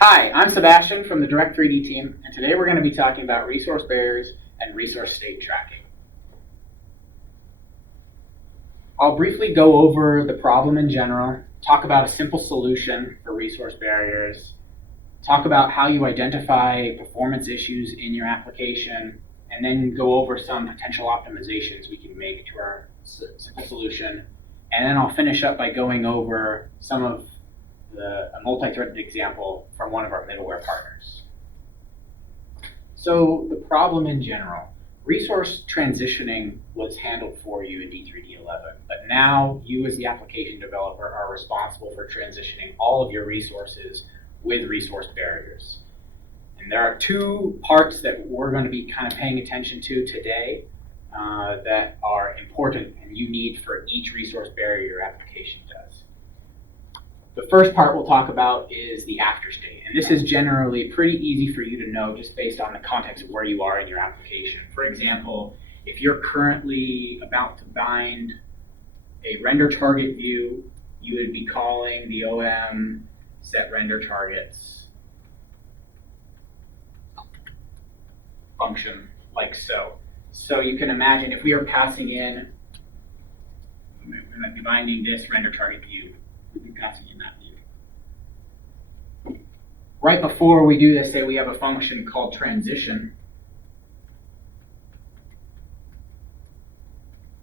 Hi, I'm Sebastian from the Direct3D team, and today we're going to be talking about resource barriers and resource state tracking. I'll briefly go over the problem in general, talk about a simple solution for resource barriers, talk about how you identify performance issues in your application, and then go over some potential optimizations we can make to our simple solution. And then I'll finish up by going over some of a multi-threaded example from one of our middleware partners. So the problem in general, resource transitioning was handled for you in D3D11, but now you as the application developer are responsible for transitioning all of your resources with resource barriers. And there are two parts that we're going to be kind of paying attention to today that are important and you need for each resource barrier your application does. The first part we'll talk about is the after state. And this is generally pretty easy for you to know just based on the context of where you are in your application. For example, if you're currently about to bind a render target view, you would be calling the OM set render targets function like so. So you can imagine if we are passing in, we might be binding this render target view, we'd be passing in that view. Right before we do this, say we have a function called transition.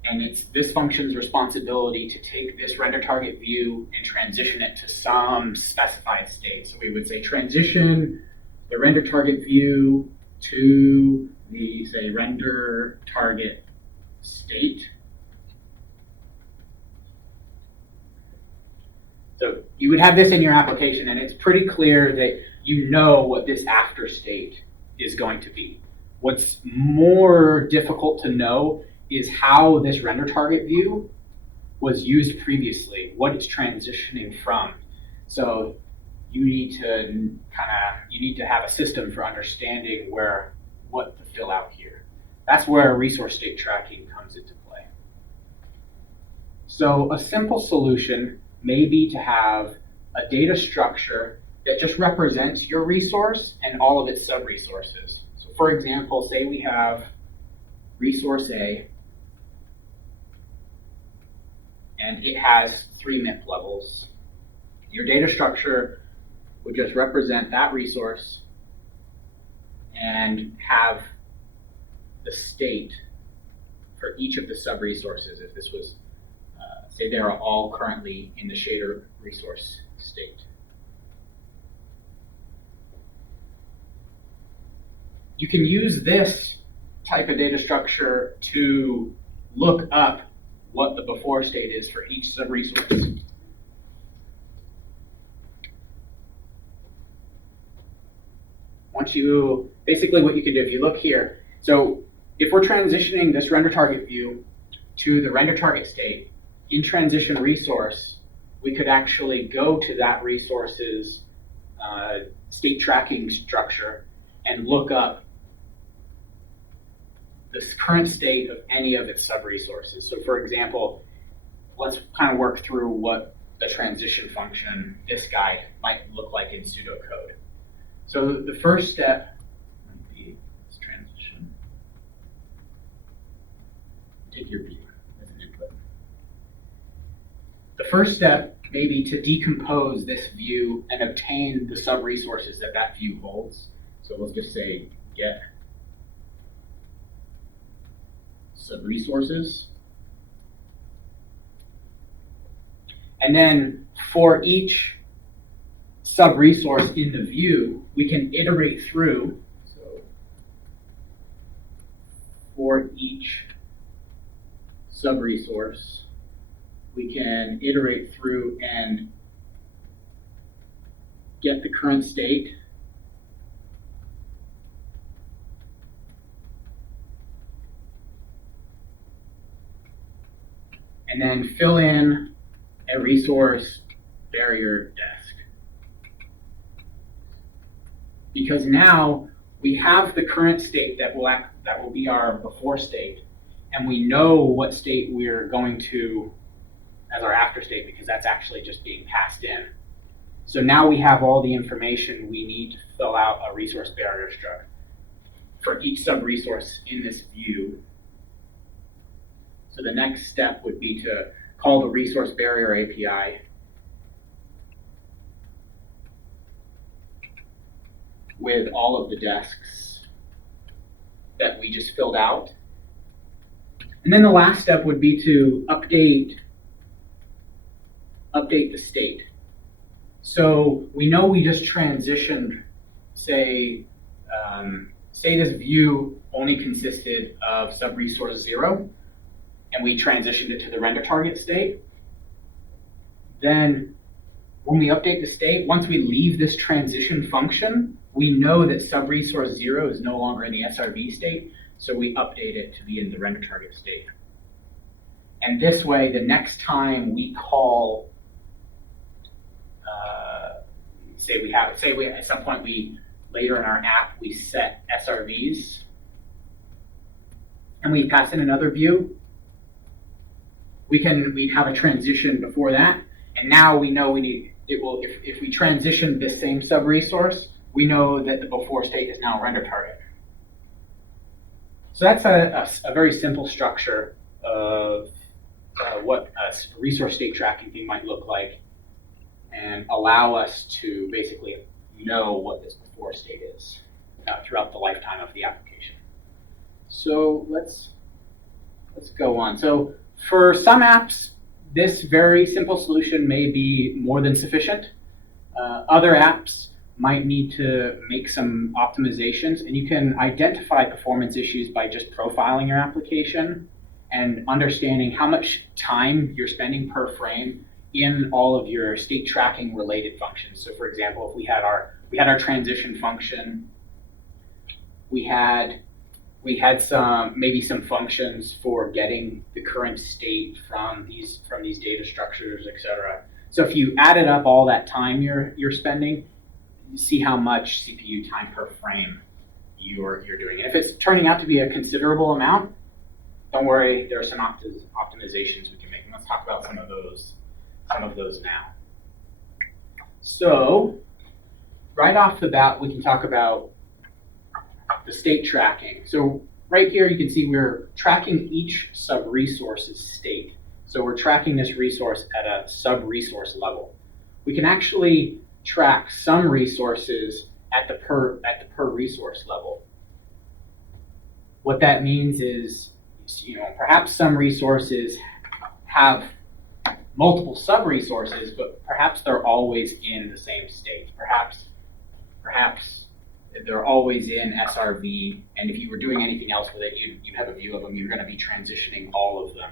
And it's this function's responsibility to take this render target view and transition it to some specified state. So we would say transition the render target view to the, say, render target state. So you would have this in your application, and it's pretty clear that you know what this after state is going to be. What's more difficult to know is how this render target view was used previously, what it's transitioning from. So you need to have a system for understanding what to fill out here. That's where resource state tracking comes into play. So a simple solution may be to have a data structure that just represents your resource and all of its sub-resources. So for example, say we have resource A, and it has 3 MIP levels. Your data structure would just represent that resource and have the state for each of the sub-resources. If this was, say they are all currently in the shader resource state. You can use this type of data structure to look up what the before state is for each sub-resource. Basically what you can do, if you look here, so if we're transitioning this render target view to the render target state, in transition resource, we could actually go to that resource's state tracking structure and look up the current state of any of its sub-resources. So for example, let's kind of work through what the transition function, this guy, might look like in pseudocode. So the first step might be this transition. Take your view as an input. The first step may be to decompose this view and obtain the sub-resources that that view holds. So let's just say get sub-resources. And then for each sub-resource in the view, we can iterate through. So for each sub-resource, we can iterate through and get the current state. And then fill in a resource barrier desk. Because now we have the current state that will be our before state, and we know what state we're going to as our after state because that's actually just being passed in. So now we have all the information we need to fill out a resource barrier struct for each sub-resource in this view. So the next step would be to call the resource barrier API with all of the desks that we just filled out. And then the last step would be to update the state. So we know we just transitioned, say this view only consisted of sub-resource 0, and we transitioned it to the render target state. Then when we update the state, once we leave this transition function, we know that sub-resource 0 is no longer in the SRV state, so we update it to be in the render target state. And this way, the next time we call, at some point later in our app, we set SRVs, and we pass in another view, we have a transition before that, and now we know if we transition this same sub-resource, we know that the before state is now a render target. So that's a very simple structure of what a resource state tracking thing might look like, and allow us to basically know what this before state is throughout the lifetime of the application. So let's go on. So for some apps, this very simple solution may be more than sufficient. Other apps might need to make some optimizations, and you can identify performance issues by just profiling your application and understanding how much time you're spending per frame in all of your state tracking related functions. So for example, if we had our transition function, we had maybe some functions for getting the current state from these data structures, etc. So if you added up all that time you're spending, you see how much CPU time per frame you're doing. And if it's turning out to be a considerable amount, don't worry, there are some optimizations we can make. And let's talk about some of those now. So right off the bat, we can talk about the state tracking. So right here, you can see we're tracking each sub-resource's state. So we're tracking this resource at a sub-resource level. We can actually track some resources at the per resource level. What that means is, perhaps some resources have multiple sub-resources, but perhaps they're always in the same state. Perhaps they're always in SRV, and if you were doing anything else with it, you'd have a view of them. You're going to be transitioning all of them.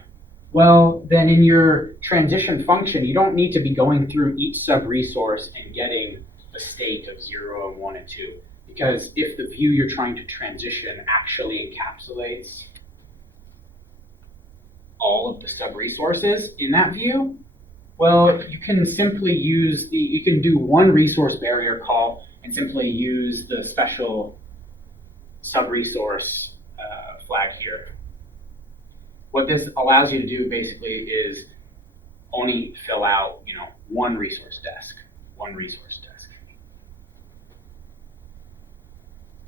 Well, then in your transition function, you don't need to be going through each sub-resource and getting the state of 0 and 1 and 2, because if the view you're trying to transition actually encapsulates all of the sub-resources in that view, well, you can simply you can do one resource barrier call and simply use the special sub-resource flag here. What this allows you to do basically is only fill out, one resource desk.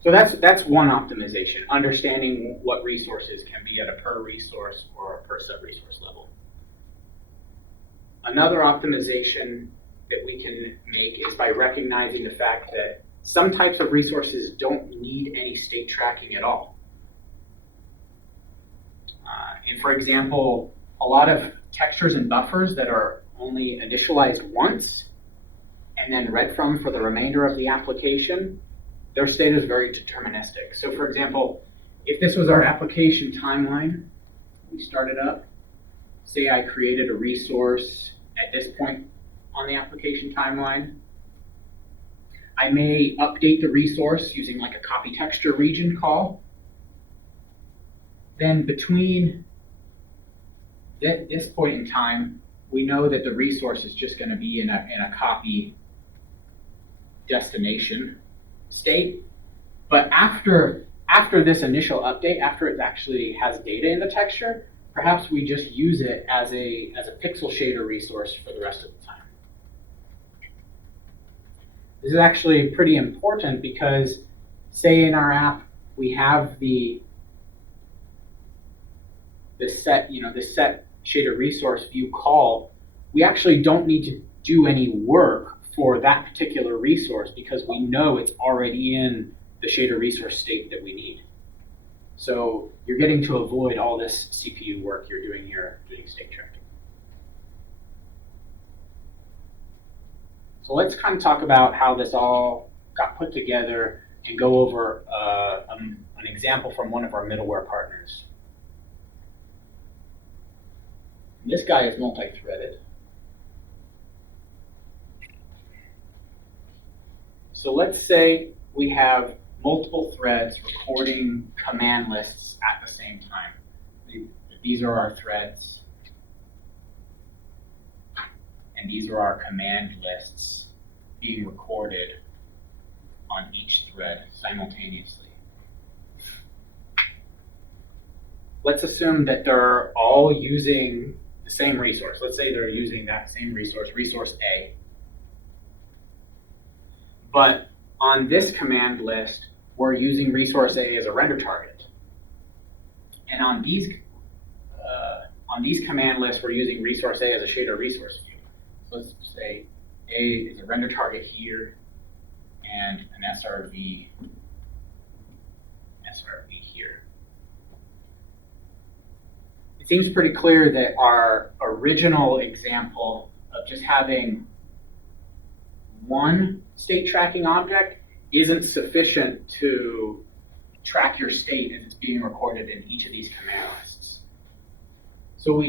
So that's one optimization, understanding what resources can be at a per resource or a per sub-resource level. Another optimization that we can make is by recognizing the fact that some types of resources don't need any state tracking at all. And for example, a lot of textures and buffers that are only initialized once and then read from for the remainder of the application, their state is very deterministic. So for example, if this was our application timeline, we started up, say I created a resource at this point on the application timeline, I may update the resource using like a copy texture region call. Then between this point in time, we know that the resource is just going to be in a copy destination state. But after this initial update, after it actually has data in the texture, perhaps we just use it as a pixel shader resource for the rest of the time. This is actually pretty important because, say in our app, we have the set, the set shader resource view call. We actually don't need to do any work for that particular resource because we know it's already in the shader resource state that we need. So you're getting to avoid all this CPU work you're doing here doing state tracking. So let's kind of talk about how this all got put together and go over an example from one of our middleware partners. This guy is multi-threaded. So let's say we have multiple threads recording command lists at the same time. These are our threads, and these are our command lists being recorded on each thread simultaneously. Let's assume that they're all using the same resource. Let's say they're using that same resource, resource A. But on this command list, we're using resource A as a render target. And on these command lists, we're using resource A as a shader resource view. So let's say A is a render target here, and an SRV here. It seems pretty clear that our original example of just having one state tracking object isn't sufficient to track your state as it's being recorded in each of these command lists. So what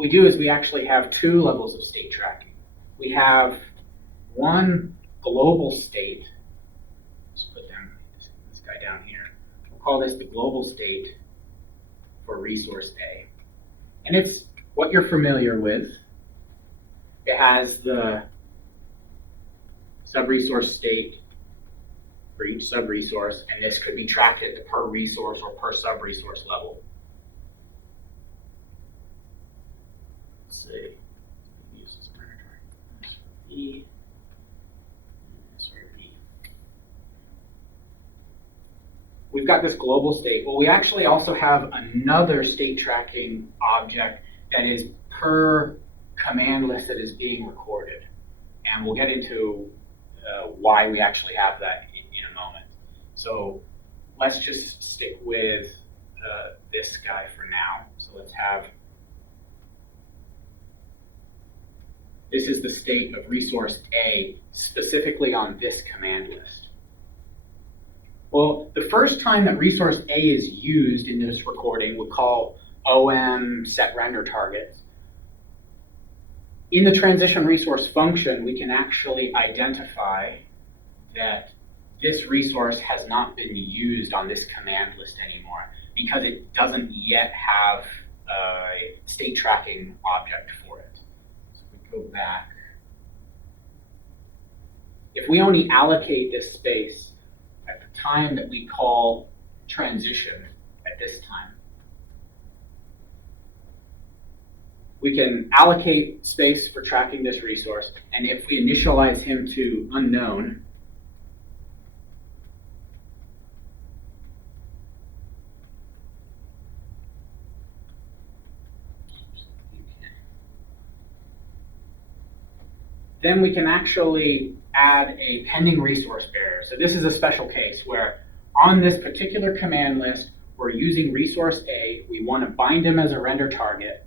we do is we actually have two levels of state tracking. We have one global state. Let's put this guy down here. We'll call this the global state for resource A. And it's what you're familiar with. It has the sub-resource state for each sub-resource, and this could be tracked at the per resource or per sub-resource level. Let's see. E. We've got this global state. Well, we actually also have another state tracking object that is per command list that is being recorded. And we'll get into why we actually have that in a moment. So let's just stick with this guy for now. So let's have, this is the state of resource A specifically on this command list. Well, the first time that resource A is used in this recording, we'll call OM set render targets. In the transition resource function, we can actually identify that this resource has not been used on this command list anymore because it doesn't yet have a state tracking object for it. So if we go back, if we only allocate this space at the time that we call transition at this time, we can allocate space for tracking this resource, and if we initialize him to unknown, then we can actually add a pending resource barrier. So this is a special case where on this particular command list, we're using resource A, we want to bind him as a render target,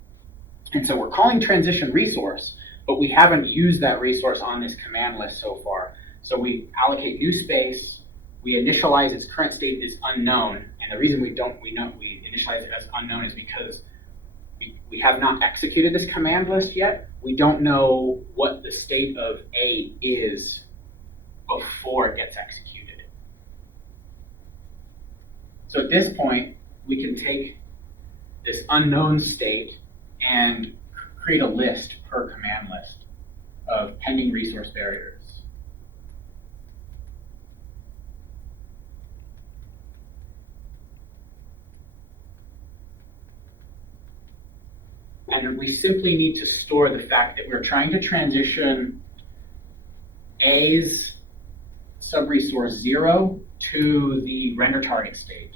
and so we're calling transition resource, but we haven't used that resource on this command list so far. So we allocate new space, we initialize its current state as unknown, and the reason we initialize it as unknown is because we have not executed this command list yet. We don't know what the state of A is before it gets executed. So at this point, we can take this unknown state and create a list per command list of pending resource barriers. And we simply need to store the fact that we're trying to transition A's subresource 0 to the render target state.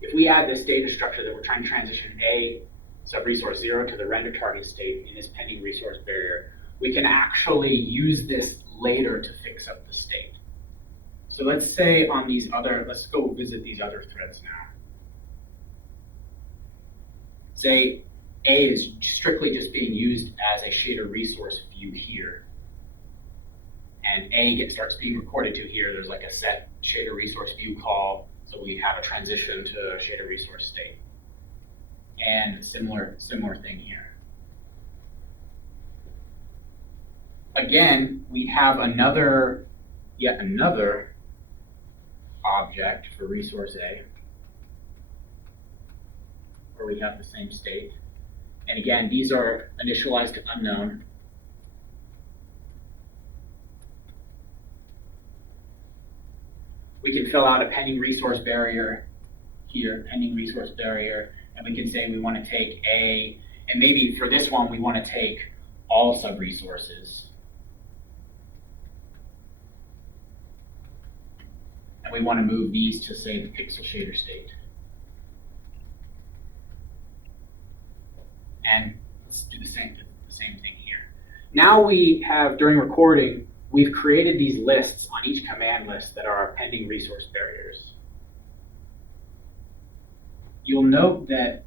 If we add this data structure that we're trying to transition A subresource 0 to the render target state in this pending resource barrier, we can actually use this later to fix up the state. So let's say on these other, let's go visit these other threads now. Say A is strictly just being used as a shader resource view here. And A starts being recorded to here. There's like a set shader resource view call. So we have a transition to shader resource state. And similar thing here. Again, we have yet another object for resource A, where we have the same state. And again, these are initialized to unknown. We can fill out a pending resource barrier here, pending resource barrier, and we can say we want to take A, and maybe for this one we want to take all sub-resources. And we want to move these to, say, the pixel shader state. And let's do the same thing here. Now we have, during recording, we've created these lists on each command list that are our pending resource barriers. You'll note that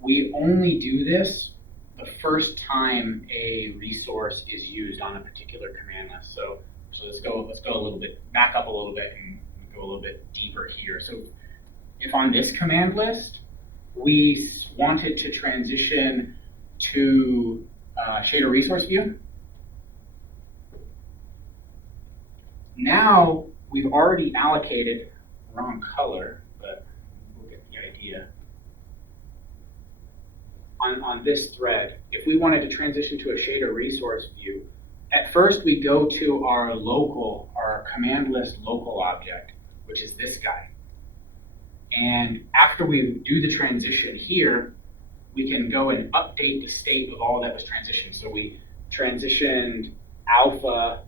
we only do this the first time a resource is used on a particular command list. So let's go a little bit, back up a little bit and go a little bit deeper here. So if on this command list, we wanted to transition to shader resource view, now we've already allocated, wrong color, but we'll get the idea. On this thread, if we wanted to transition to a shader resource view, at first we go to our command list local object, which is this guy. And after we do the transition here, we can go and update the state of all that was transitioned. So we transitioned alpha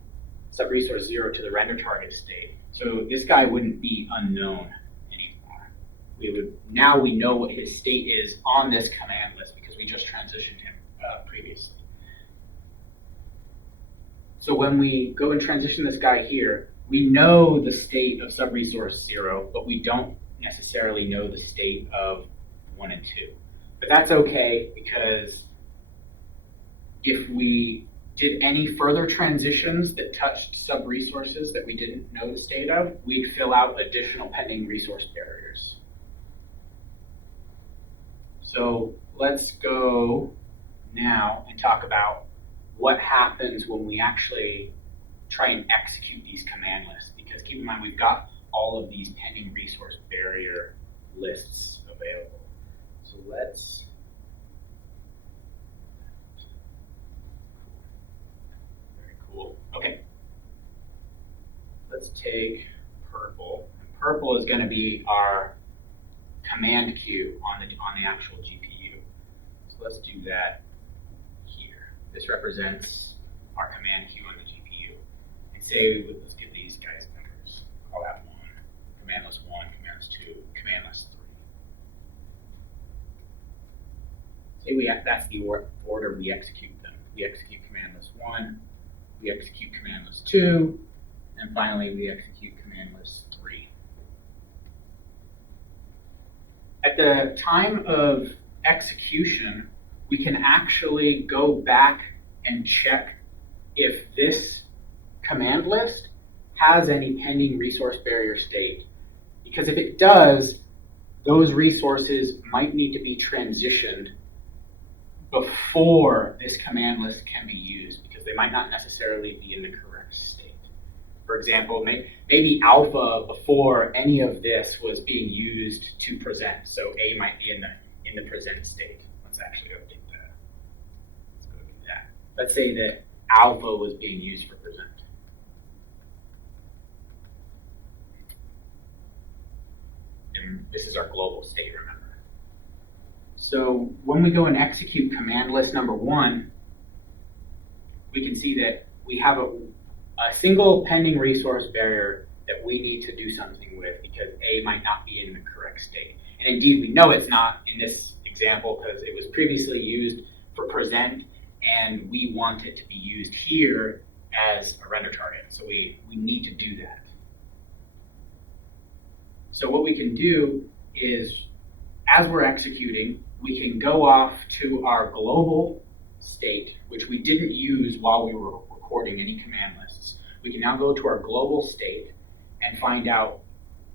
subresource 0 to the render target state. So this guy wouldn't be unknown anymore. Now we know what his state is on this command list because we just transitioned him previously. So when we go and transition this guy here, we know the state of subresource 0, but we don't necessarily know the state of 1 and 2. But that's okay, because if we did any further transitions that touched sub-resources that we didn't know the state of, we'd fill out additional pending resource barriers. So let's go now and talk about what happens when we actually try and execute these command lists. Because keep in mind, we've got all of these pending resource barrier lists available. So let's very cool. Okay. Let's take purple. Purple is going to be our command queue on the actual GPU. So let's do that here. This represents our command queue on the GPU. And say, let's give these guys numbers. I'll have 1, command list 1, command list 2, command list 3. Say that's the order we execute them. We execute command list 1, we execute command list 2, and finally we execute command list 3. At the time of execution, we can actually go back and check if this command list has any pending resource barrier state. Because if it does, those resources might need to be transitioned before this command list can be used, because they might not necessarily be in the correct state. For example, maybe alpha before any of this was being used to present. So A might be in the present state. Let's actually update that. Let's go do that. Let's say that alpha was being used for present. this is our global state, remember. So when we go and execute command list number 1, we can see that we have a single pending resource barrier that we need to do something with because A might not be in the correct state. And indeed, we know it's not in this example because it was previously used for present, and we want it to be used here as a render target. So we need to do that. So what we can do is, as we're executing, we can go off to our global state, which we didn't use while we were recording any command lists. We can now go to our global state and find out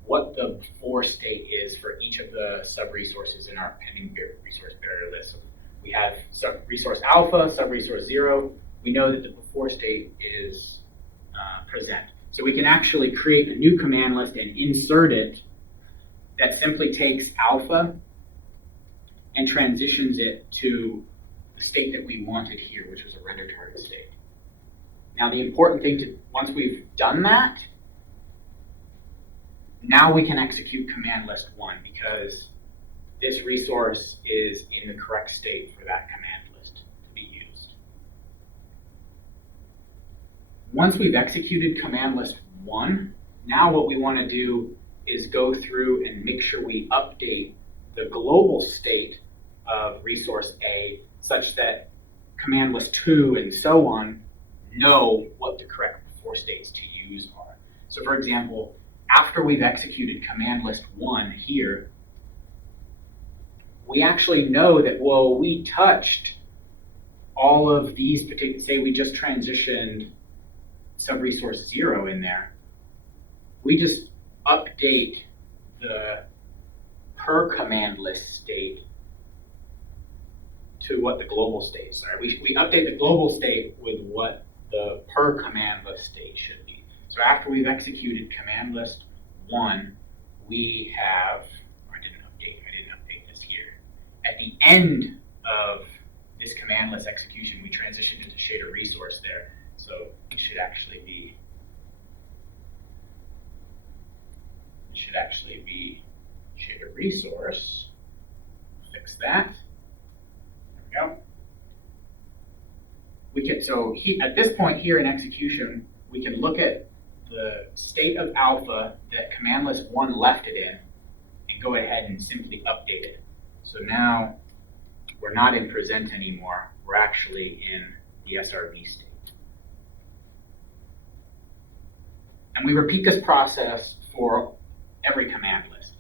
what the before state is for each of the sub-resources in our pending resource barrier list. So we have sub-resource alpha, sub-resource 0. We know that the before state is present. So we can actually create a new command list and insert it that simply takes alpha and transitions it to the state that we wanted here, which was a render target state. Now the important thing to, once we've done that, now we can execute command list 1 because this resource is in the correct state for that command list to be used. Once we've executed command list 1, now what we want to do is go through and make sure we update the global state of resource A such that command list 2 and so on know what the correct before states to use are. So for example, after we've executed command list 1 here, we actually know that, well, we touched all of these particular, say we just transitioned sub-resource 0 in there. We just update the per command list state to what the global state is. We update the global state with what the per command list state should be. So after we've executed command list 1, we have, I didn't update this here. At the end of this command list execution, we transitioned into shader resource there. So it should actually be shader resource. Fix that. There we go. We can, so at this point here in execution, we can look at the state of alpha that command list 1 left it in and go ahead and simply update it. So now we're not in present anymore. We're actually in the SRV state. And we repeat this process for every command list.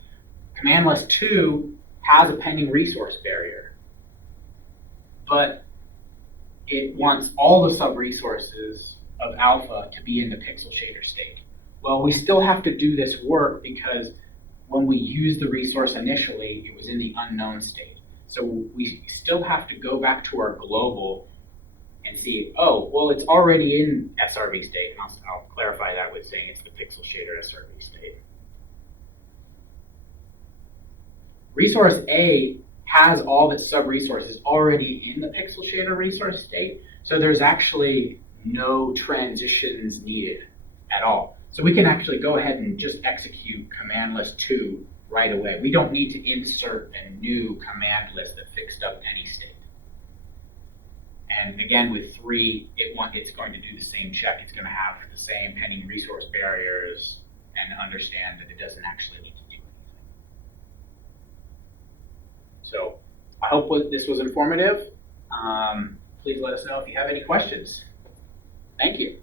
Command list 2 has a pending resource barrier, but it wants all the sub-resources of alpha to be in the pixel shader state. Well, we still have to do this work because when we used the resource initially, it was in the unknown state. So we still have to go back to our global and see, oh, well, it's already in SRV state. And I'll clarify that with saying it's the pixel shader SRV state. Resource A has all the sub-resources already in the pixel shader resource state, so there's actually no transitions needed at all. So we can actually go ahead and just execute command list 2 right away. We don't need to insert a new command list that fixed up any state. And again, with 3, it's going to do the same check. It's going to have the same pending resource barriers and understand that it doesn't actually need to do anything. So I hope this was informative. Please let us know if you have any questions. Thank you.